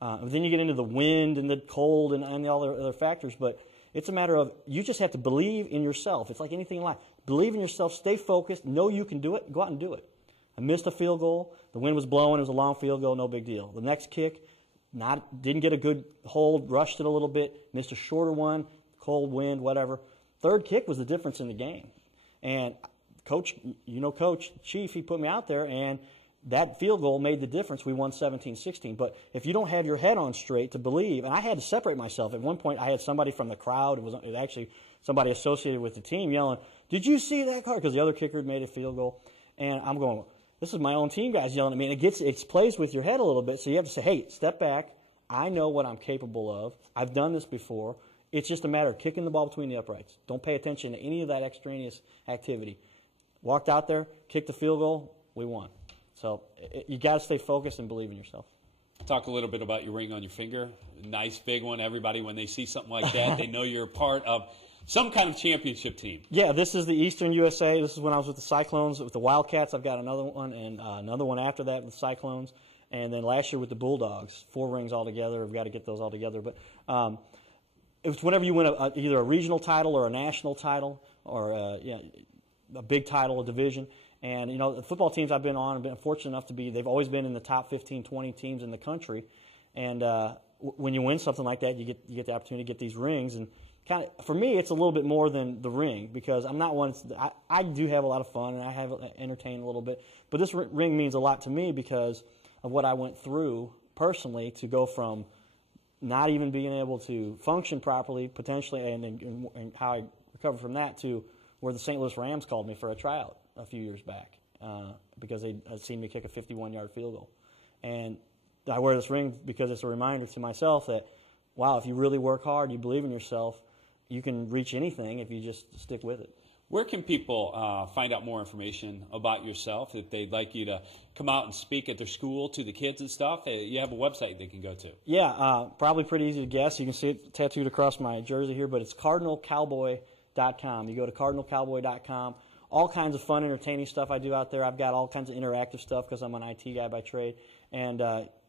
Then you get into the wind and the cold and all the other factors, but it's a matter of you just have to believe in yourself. It's like anything in life. Believe in yourself, stay focused, know you can do it, go out and do it. I missed a field goal. The wind was blowing. It was a long field goal, no big deal. The next kick, didn't get a good hold, rushed it a little bit, missed a shorter one, cold wind, whatever. Third kick was the difference in the game. And Coach, Coach Chief, he put me out there, and that field goal made the difference. We won 17-16. But if you don't have your head on straight to believe, and I had to separate myself. At one point, I had somebody from the crowd, it was actually somebody associated with the team, yelling, "Did you see that card?" Because the other kicker had made a field goal. And I'm going, this is my own team guys yelling at me. And it plays with your head a little bit. So you have to say, hey, step back. I know what I'm capable of. I've done this before. It's just a matter of kicking the ball between the uprights. Don't pay attention to any of that extraneous activity. Walked out there, kicked the field goal, we won. So you got to stay focused and believe in yourself. Talk a little bit about your ring on your finger. Nice big one. Everybody, when they see something like that, they know you're a part of some kind of championship team. Yeah, this is the Eastern USA. This is when I was with the Cyclones. With the Wildcats, I've got another one, and another one after that with the Cyclones. And then last year with the Bulldogs, 4 rings altogether. We've got to get those all together. But it was whenever you win either a regional title or a national title or a big title, a division. And, the football teams I've been on, I've been fortunate enough to be, they've always been in the top 15, 20 teams in the country. And when you win something like that, you get the opportunity to get these rings. And kind of, for me, it's a little bit more than the ring because I'm not one, I do have a lot of fun and I have entertained a little bit. But this ring means a lot to me because of what I went through personally to go from not even being able to function properly, potentially, and how I recovered from that to where the St. Louis Rams called me for a tryout a few years back because they had seen me kick a 51-yard field goal. And I wear this ring because it's a reminder to myself that, wow, if you really work hard, you believe in yourself, you can reach anything if you just stick with it. Where can people find out more information about yourself if they'd like you to come out and speak at their school to the kids and stuff? You have a website they can go to. Yeah, probably pretty easy to guess. You can see it tattooed across my jersey here, but it's cardinalcowboy.com. You go to cardinalcowboy.com. All kinds of fun, entertaining stuff I do out there. I've got all kinds of interactive stuff because I'm an IT guy by trade. And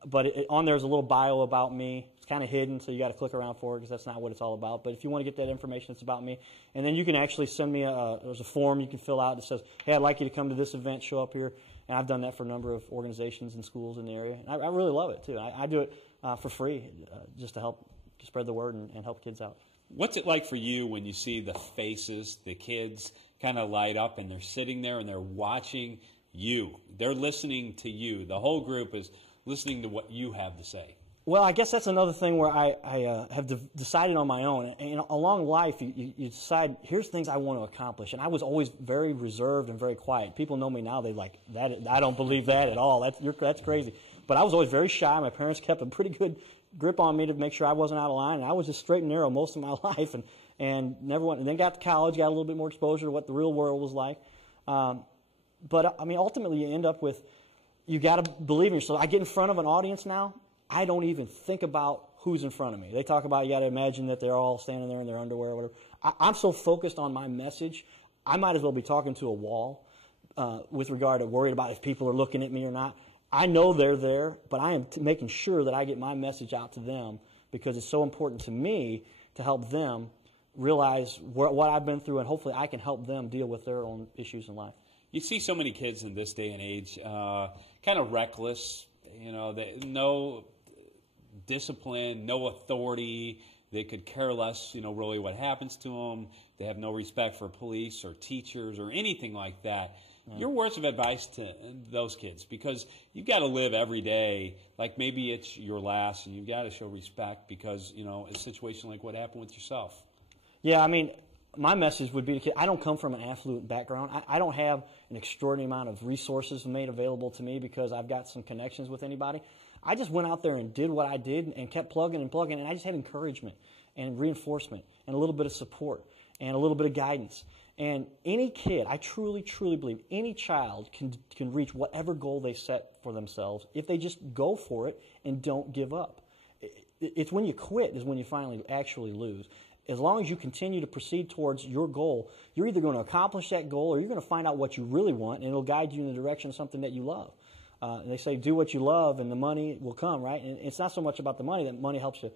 but on there's a little bio about me. It's kind of hidden, so you got to click around for it because that's not what it's all about. But if you want to get that information, it's about me. And then you can actually send me there's a form you can fill out that says, hey, I'd like you to come to this event, show up here. And I've done that for a number of organizations and schools in the area. And I really love it, too. I do it for free just to help spread the word and help kids out. What's it like for you when you see the faces, the kids kind of light up and they're sitting there and they're watching you? They're listening to you. The whole group is listening to what you have to say. Well, I guess that's another thing where I have decided on my own. And along life, you decide, here's things I want to accomplish. And I was always very reserved and very quiet. People know me now, they like, that. I don't believe that at all. That's crazy. But I was always very shy. My parents kept a pretty good grip on me to make sure I wasn't out of line. And I was just straight and narrow most of my life and never went. And then got to college, got a little bit more exposure to what the real world was like. But, I mean, ultimately you end up with, you got to believe in yourself. I get in front of an audience now, I don't even think about who's in front of me. They talk about you got to imagine that they're all standing there in their underwear or whatever. I'm so focused on my message, I might as well be talking to a wall with regard to worried about if people are looking at me or not. I know they're there, but I am making sure that I get my message out to them because it's so important to me to help them realize what I've been through, and hopefully I can help them deal with their own issues in life. You see so many kids in this day and age kind of reckless, no discipline, no authority. They could care less, really what happens to them. They have no respect for police or teachers or anything like that. Your words of advice to those kids, because you've got to live every day like maybe it's your last, and you've got to show respect because, a situation like what happened with yourself. Yeah, I mean, my message would be to kids, I don't come from an affluent background. I don't have an extraordinary amount of resources made available to me because I've got some connections with anybody. I just went out there and did what I did and kept plugging, and I just had encouragement and reinforcement and a little bit of support and a little bit of guidance. And any kid, I truly, truly believe, any child can reach whatever goal they set for themselves if they just go for it and don't give up. It's when you quit is when you finally actually lose. As long as you continue to proceed towards your goal, you're either going to accomplish that goal or you're going to find out what you really want, and it'll guide you in the direction of something that you love. they say do what you love and the money will come, right? And it's not so much about the money. That money helps you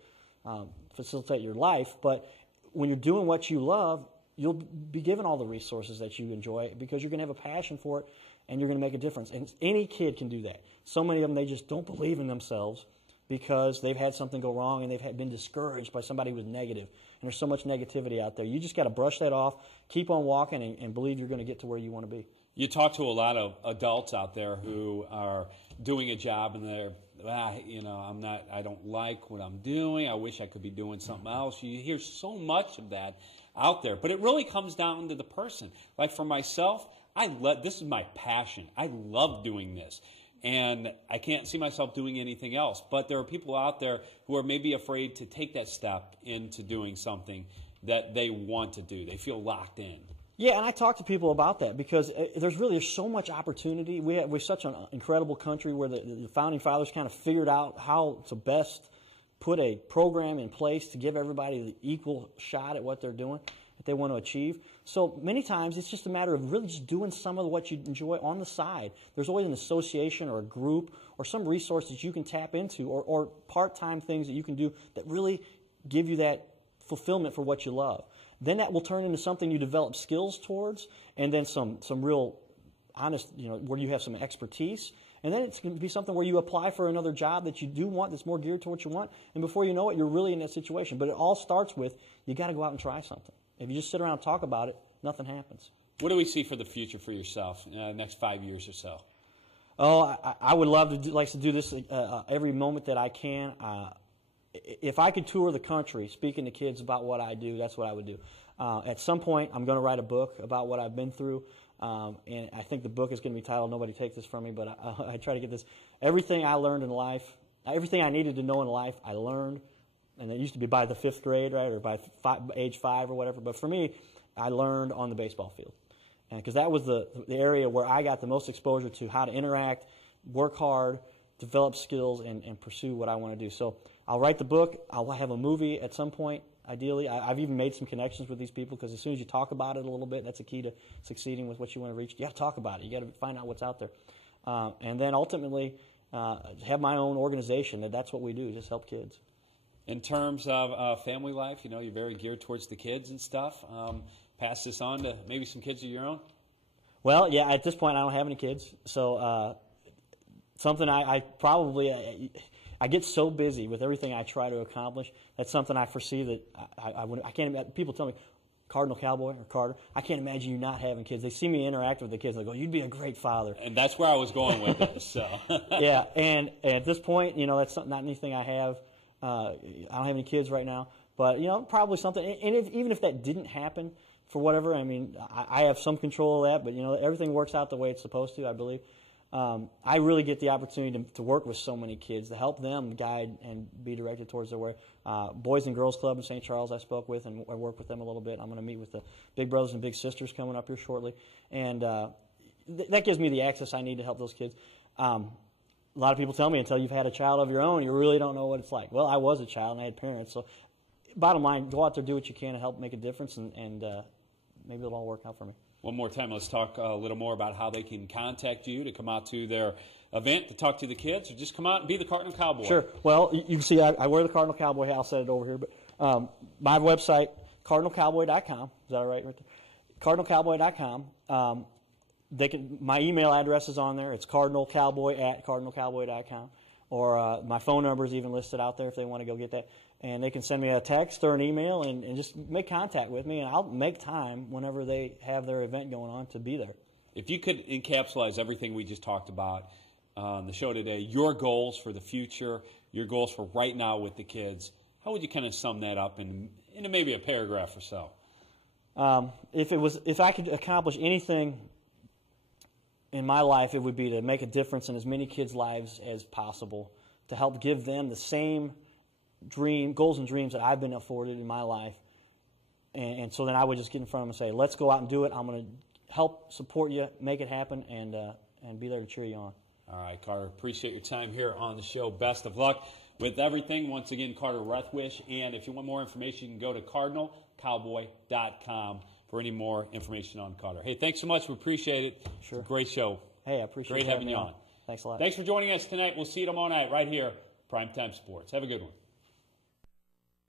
facilitate your life. But when you're doing what you love, you'll be given all the resources that you enjoy because you're going to have a passion for it and you're going to make a difference. And any kid can do that. So many of them, they just don't believe in themselves because they've had something go wrong and they've been discouraged by somebody who was negative. And there's so much negativity out there. You just got to brush that off, keep on walking, and believe you're going to get to where you want to be. You talk to a lot of adults out there who are doing a job and they're, I don't like what I'm doing. I wish I could be doing something else. You hear so much of that out there, but it really comes down to the person. Like for myself, this is my passion. I love doing this. And I can't see myself doing anything else. But there are people out there who are maybe afraid to take that step into doing something that they want to do. They feel locked in. Yeah, and I talk to people about that because there's so much opportunity. We're such an incredible country where the Founding Fathers kind of figured out how to best put a program in place to give everybody the equal shot at what they're doing, that they want to achieve. So many times it's just a matter of really just doing some of what you enjoy on the side. There's always an association or a group or some resource that you can tap into or part-time things that you can do that really give you that fulfillment for what you love. Then that will turn into something you develop skills towards and then some real honest, where you have some expertise. And then it's going to be something where you apply for another job that you do want that's more geared to what you want. And before you know it, you're really in that situation. But it all starts with you got to go out and try something. If you just sit around and talk about it, nothing happens. What do we see for the future for yourself in the next 5 years or so? Oh, I would love to do this every moment that I can. If I could tour the country speaking to kids about what I do, that's what I would do. At some point, I'm going to write a book about what I've been through. And I think the book is going to be titled, nobody take this from me, but I try to get this. Everything I learned in life, everything I needed to know in life, I learned. And it used to be by the 5th grade, right, or by age 5 or whatever. But for me, I learned on the baseball field. Because that was the area where I got the most exposure to how to interact, work hard, develop skills, and pursue what I want to do. So I'll write the book. I'll have a movie at some point, ideally. I've even made some connections with these people because as soon as you talk about it a little bit, that's a key to succeeding with what you want to reach. You got to talk about it. You got to find out what's out there. And then ultimately have my own organization. That's what we do, just help kids. In terms of family life, you're very geared towards the kids and stuff. Pass this on to maybe some kids of your own? Well, yeah, at this point I don't have any kids. So something I get so busy with everything I try to accomplish. That's something I foresee that I can't. People tell me, Cardinal Cowboy or Carter, I can't imagine you not having kids. They see me interact with the kids. They go, you'd be a great father. And that's where I was going with it. So yeah, and at this point, that's not anything I have. I don't have any kids right now, but probably something. And even if that didn't happen for whatever, I have some control of that. But everything works out the way it's supposed to, I believe. I really get the opportunity to work with so many kids, to help them guide and be directed towards their way. Boys and Girls Club in St. Charles I spoke with, and I worked with them a little bit. I'm going to meet with the Big Brothers and Big Sisters coming up here shortly. And that gives me the access I need to help those kids. A lot of people tell me until you've had a child of your own, you really don't know what it's like. Well, I was a child and I had parents. So bottom line, go out there, do what you can to help make a difference, and maybe it'll all work out for me. One more time, let's talk a little more about how they can contact you to come out to their event to talk to the kids, or just come out and be the Cardinal Cowboy. Sure. Well, you can see I wear the Cardinal Cowboy hat. I'll set it over here. But my website, cardinalcowboy.com. Is that all right there? cardinalcowboy.com. My email address is on there. It's cardinalcowboy@cardinalcowboy.com. Or my phone number is even listed out there if they want to go get that. And they can send me a text or an email and just make contact with me, and I'll make time whenever they have their event going on to be there. If you could encapsulate everything we just talked about on the show today, your goals for the future, your goals for right now with the kids, how would you kind of sum that up into maybe a paragraph or so? If I could accomplish anything in my life, it would be to make a difference in as many kids' lives as possible, to help give them the same goals and dreams that I've been afforded in my life. And so then I would just get in front of them and say, let's go out and do it. I'm going to help support you, make it happen, and be there to cheer you on. All right, Carter, appreciate your time here on the show. Best of luck with everything. Once again, Carter Rethwish. And if you want more information, you can go to cardinalcowboy.com for any more information on Carter. Hey, thanks so much. We appreciate it. Sure. Great show. Hey, I appreciate it. Great having you on. Thanks a lot. Thanks for joining us tonight. We'll see you tomorrow night right here, Primetime Sports. Have a good one.